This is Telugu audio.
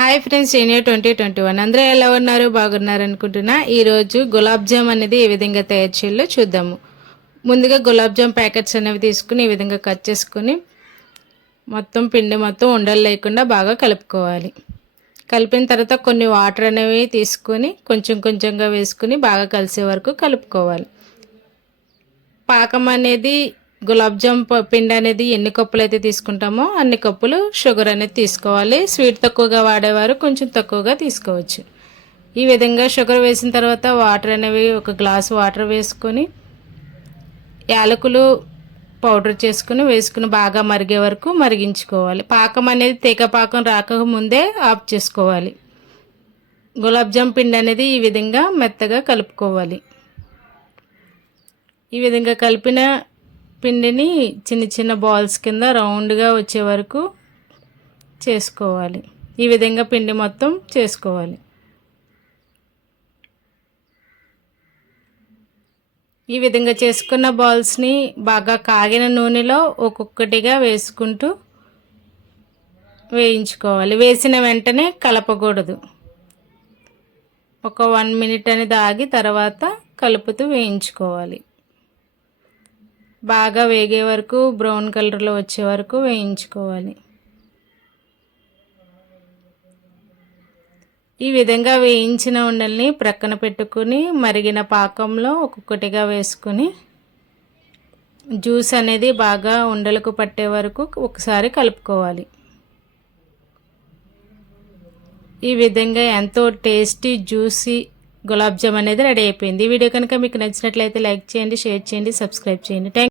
Hi friends senior twenty twenty one అందరూ ఎలా ఉన్నారు? బాగున్నారు అనుకుంటున్నా. ఈరోజు గులాబ్ జామ్ అనేది ఏ విధంగా తయారు చేయాలో చూద్దాము. ముందుగా గులాబ్ జామ్ ప్యాకెట్స్ అనేవి తీసుకుని ఈ విధంగా కట్ చేసుకుని మొత్తం పిండి మొత్తం ఉండలు లేకుండా బాగా కలుపుకోవాలి. కలిపిన తర్వాత కొన్ని వాటర్ అనేవి తీసుకొని కొంచెం కొంచెంగా వేసుకుని బాగా కలిసే వరకు కలుపుకోవాలి. పాకం అనేది గులాబ్జామ్ పిండి అనేది ఎన్ని కప్పులు అయితే తీసుకుంటామో అన్ని కప్పులు షుగర్ అనేది తీసుకోవాలి. స్వీట్ తక్కువగా వాడేవారు కొంచెం తక్కువగా తీసుకోవచ్చు. ఈ విధంగా షుగర్ వేసిన తర్వాత వాటర్ అనేవి ఒక గ్లాస్ వాటర్ వేసుకొని యాలకులు పౌడర్ చేసుకుని వేసుకుని బాగా మరిగే వరకు మరిగించుకోవాలి. పాకం అనేది తీగ పాకం రాకముందే ఆఫ్ చేసుకోవాలి. గులాబ్జామ్ పిండి అనేది ఈ విధంగా మెత్తగా కలుపుకోవాలి. ఈ విధంగా కలిపిన పిండిని చిన్న చిన్న బాల్స్ కింద రౌండ్గా వచ్చే వరకు చేసుకోవాలి. ఈ విధంగా పిండి మొత్తం చేసుకోవాలి. ఈ విధంగా చేసుకున్న బాల్స్ని బాగా కాగిన నూనెలో ఒక్కొక్కటిగా వేసుకుంటూ వేయించుకోవాలి. వేసిన వెంటనే కలపకూడదు. ఒక వన్ మినిట్ అనేది ఆగి తర్వాత కలుపుతూ వేయించుకోవాలి. బాగా వేగే వరకు బ్రౌన్ కలర్లో వచ్చే వరకు వేయించుకోవాలి. ఈ విధంగా వేయించిన ఉండల్ని ప్రక్కన పెట్టుకుని మరిగిన పాకంలో ఒక్కొక్కటిగా వేసుకుని జ్యూస్ అనేది బాగా ఉండలకు పట్టే వరకు ఒకసారి కలుపుకోవాలి. ఈ విధంగా ఎంతో టేస్టీ జ్యూసీ గులాబ్ జామ్ అనేది రెడీ అయిపోయింది. ఈ వీడియో కనుక మీకు నచ్చినట్లయితే లైక్ చేయండి షేర్ చేయండి సబ్స్క్రైబ్ చేయండి. థ్యాంక్